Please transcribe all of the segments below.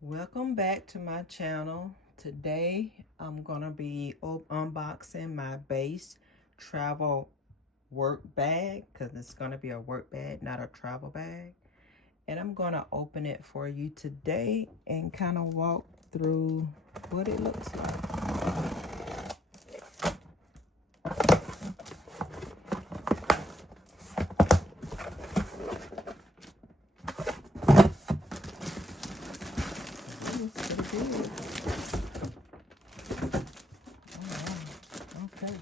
Welcome back to my channel. Today I'm gonna be unboxing my BEIS travel work bag, because it's gonna be a work bag, not a travel bag. And I'm gonna open it for you today and kind of walk through what it looks like. Okay,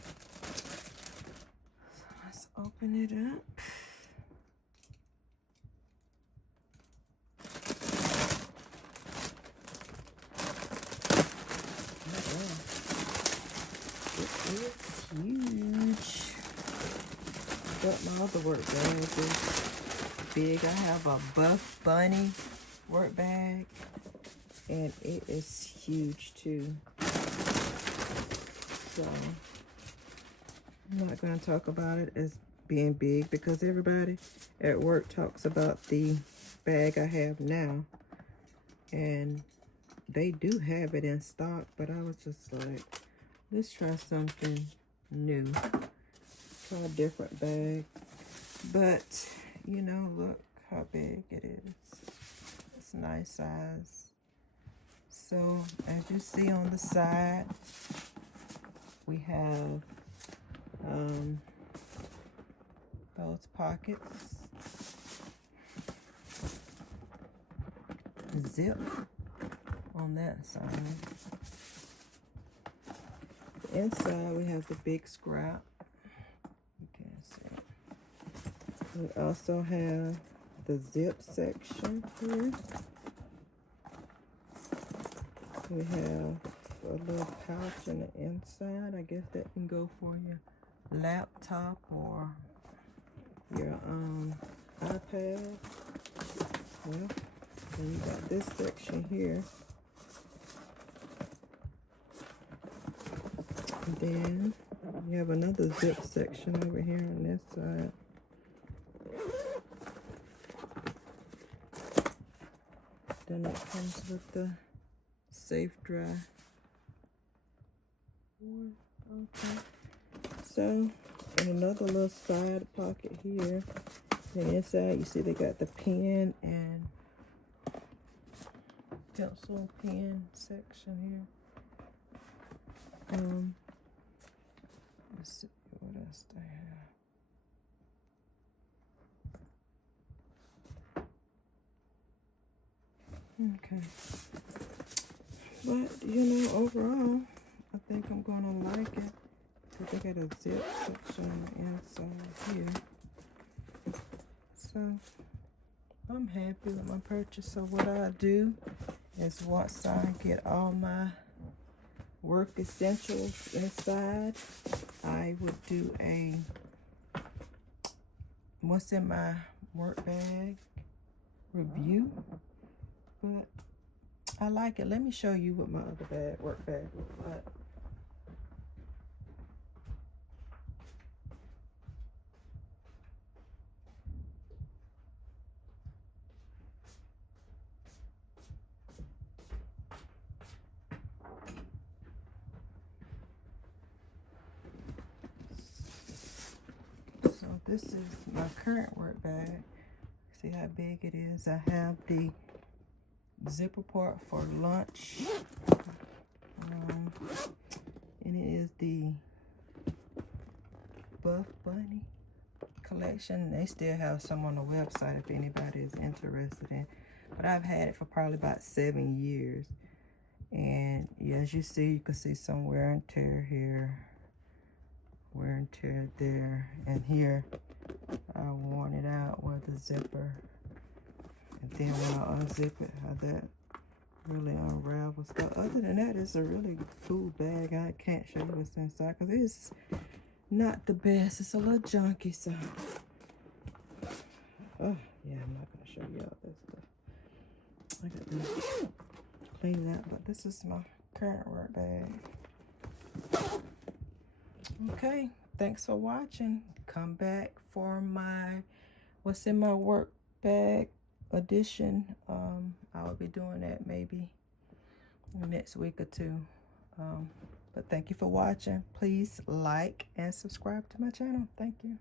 so let's open it up. It is huge. But my other work bag is big. I have a Buff Bunny work bag, and it is huge too. So I'm not going to talk about it as being big because everybody at work talks about the bag I have now, and they do have it in stock, but I was just like, let's try something new, try a different bag. But you know, look how big it is. It's a nice size. So as you see on the side, we have those pockets, zip on that side. The inside we have the big scrap. You can't see it. We also have the zip section here. We have a little pouch in the inside. I guess that can go for your laptop or your iPad. Well, then you got this section here. And then you have another zip section over here on this side. Then it comes with the safe dry. Okay. So, and another little side pocket here. And inside, you see they got the pen and pencil pen section here. Let's see what else they have. Okay. But, you know, overall, I think I'm going to like it. Because they got a zip section on the inside here. So, I'm happy with my purchase. So, what I do is once I get all my work essentials inside, I would do a what's in my work bag review. But I like it. Let me show you what my other work bag looks like. So this is my current work bag. See how big it is? I have the zipper part for lunch. And it is the Buff Bunny collection. They still have some on the website if anybody is interested in. But I've had it for probably about 7 years. And yeah, as you see, you can see some wear and tear here, wear and tear there, and here I worn it out with the zipper. And then when I unzip it, how that really unravels. But other than that, it's a really cool bag. I can't show you what's inside because it's not the best. It's a little junky, so oh yeah, I'm not gonna show you all this stuff. I got to clean that, but this is my current work bag. Okay, thanks for watching. Come back for my what's in my work bag edition. I will be doing doing that maybe next week or two. But thank you for watching. Please like and subscribe to my channel. Thank you.